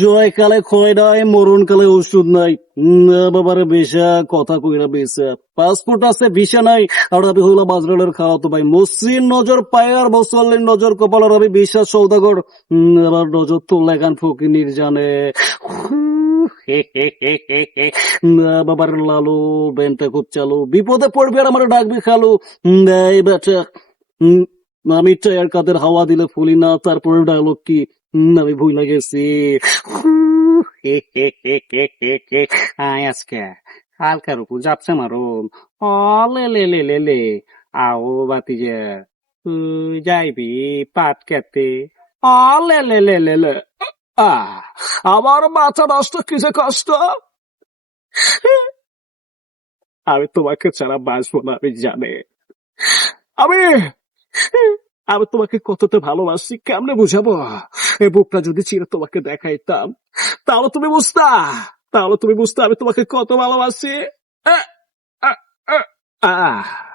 জয় কালে ক্ষয় নাই, মরণ কালে ওষুধ নাই। বাবারে বেশা কথা কইরা বেশা, পাসপোর্ট আছে ভিসা নাই, আর আমি হইলাম আজরালের খাওয়াতো ভাই। মসৃণ নজর পায়ার বসলের নজর কপালের, আমি বিশ্বাস সৌদাগর। এবার নজর তো লেখান ফকিনির জানে। বাবার লালু বেনটা খুব চালু, বিপদে পড়বে আর আমার ডাকবি খালু। এই বেটা, আমি টায়ার কাদের হাওয়া দিলে ফুলি না, তারপরে ডায়লগ কি? আমি ভুলে গেছি। আয় আজকে হালকার উপর যাচ্ছে মারুন। ও লে লে লে লে লে, আও বাতি যে তুই যাইবি পাট খেতে। ও লে লে লে লে লে, আহ আমার মাথা নষ্ট, কিসে কষ্ট। আমি তোমাকে ছাড়া বাঁচবো না, আমি জানি। আমি আমি তোমাকে কতটা ভালোবাসি কেমনে বুঝাবো? এই বুকটা যদি চিরে তোমাকে দেখাইতাম, তাহলে তুমি বুঝতা। আমি তোমাকে কত ভালোবাসি। আহ, আহ, আহ, আহ